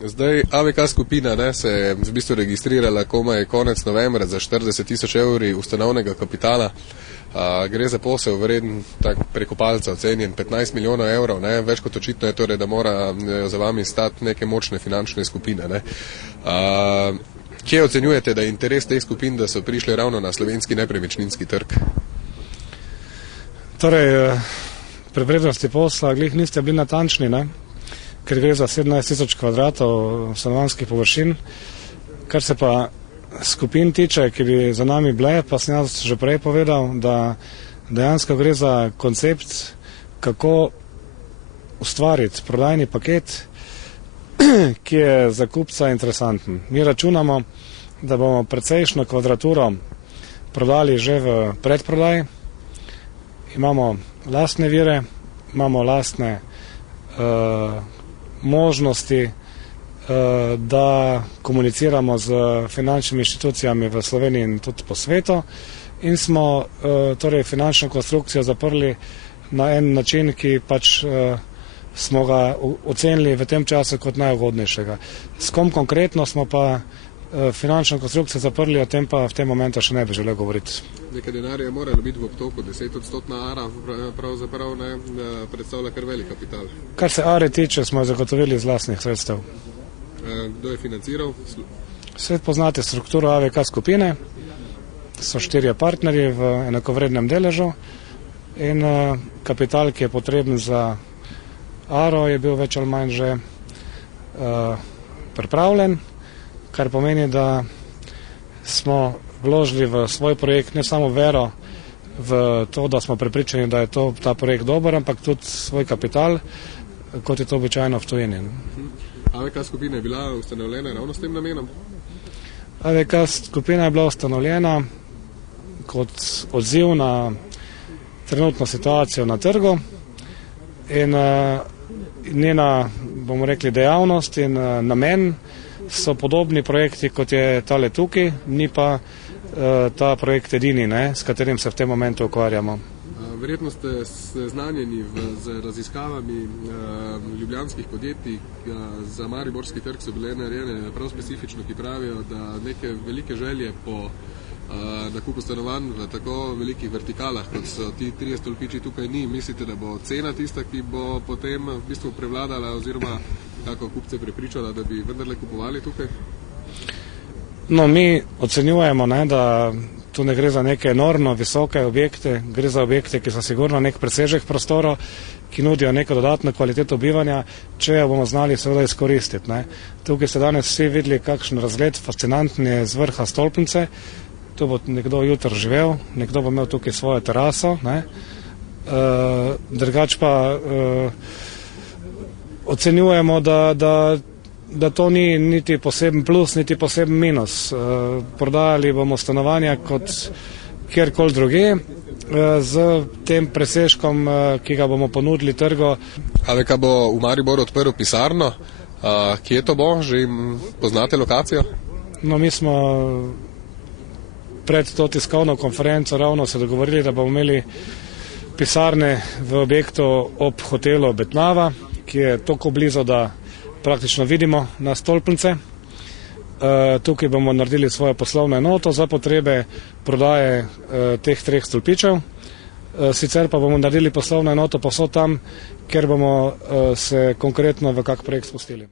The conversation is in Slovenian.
Zdaj, AVK skupina se je v bistvu registrirala komaj konec novembra za 40 000 evri ustanovnega kapitala. Gre za posel vreden preko palca ocenjen 15 milijonov evrov. Več kot očitno je torej, da mora za vami stati neke močne finančne skupine. Kje ocenjujete, da je interes teh skupin, da so prišli ravno na slovenski nepremičninski trg? Torej, pri vrednosti posla glih niste bili natančni, ker gre za 17 000 kvadratov stanovanjskih površin. Kar se pa skupin tiče, ki bi za nami bile, pa sem jaz že prej povedal, da dejansko gre za koncept, kako ustvariti prodajni paket, ki je za kupca interesanten. Mi računamo, da bomo precejšno kvadraturo prodali že v predprodaji. Imamo lastne vire, imamo lastne možnosti, da komuniciramo z finančnimi inštitucijami v Sloveniji in tudi po svetu, in smo torej finančno konstrukcijo zaprli na en način, ki pač smo ga ocenili v tem času kot najugodnejšega. S kom konkretno smo pa finančno konstrukcijo zaprli, o tem pa v tem momentu še ne bi želel govoriti. Nekaj denarja je moralo biti v obtoku, 10% ARA pravzaprav predstavlja kar velik kapital. Kar se ARE tiče, smo zagotovili iz lastnih sredstev. Kdo je financiral? Svet poznate strukturo AVK skupine, so 4 partnerji v enakovrednem deležu in kapital, ki je potreben za ARO, je bil več ali manj že pripravljen, kar pomeni, da smo vložili v svoj projekt ne samo vero v to, da smo prepričani, da je ta projekt dober, ampak tudi svoj kapital, kot je to običajno v tujini. AVK skupina je bila ustanovljena ravno s tem namenom? AVK skupina je bila ustanovljena kot odziv na trenutno situacijo na trgu in njena, bomo rekli, dejavnost in namen so podobni projekti, kot je tale tukaj, ni pa ta projekt edini, s katerim se v tem momentu ukvarjamo. Verjetno ste seznanjeni z raziskavami ljubljanskih podjetij za mariborski trg, so bile narejene prav specifično, ki pravijo, da neke velike želje po nakupu stanovanj v tako velikih vertikalah, kot so ti 3 stolpiči tukaj ni. Mislite, da bo cena tista, ki bo potem v bistvu prevladala oziroma kako kupce prepričala, da bi vendarle kupovali tukaj? No, mi ocenjujemo, da tu ne gre za neke enormno visoke objekte, gre za objekte, ki so sigurno nek presežek prostora, ki nudijo neko dodatno kvaliteto bivanja, če jo bomo znali seveda izkoristiti. Tukaj ste danes vsi videli, kakšen razgled fascinantni je z vrha stolpnice. Tu bo nekdo jutri živel, nekdo bo imel tukaj svojo teraso. Drugač pa ocenjujemo, da to ni niti poseben plus, niti poseben minus. Prodajali bomo stanovanja kot kjerkoli druge, z tem presežkom, ki ga bomo ponudili trgu. AVK bo v Mariboru odprl pisarno. Kje to bo? Že poznate lokacijo? No, mi smo pred to tiskovno konferenco ravno se dogovorili, da bomo imeli pisarne v objektu ob hotelu Betnava, ki je toliko blizu, da praktično vidimo na stolpnice. Tukaj bomo naredili svojo poslovno enoto za potrebe prodaje teh 3 stolpičev. Sicer pa bomo naredili poslovno enoto povsod tam, kjer bomo se konkretno v kak projekt spustili.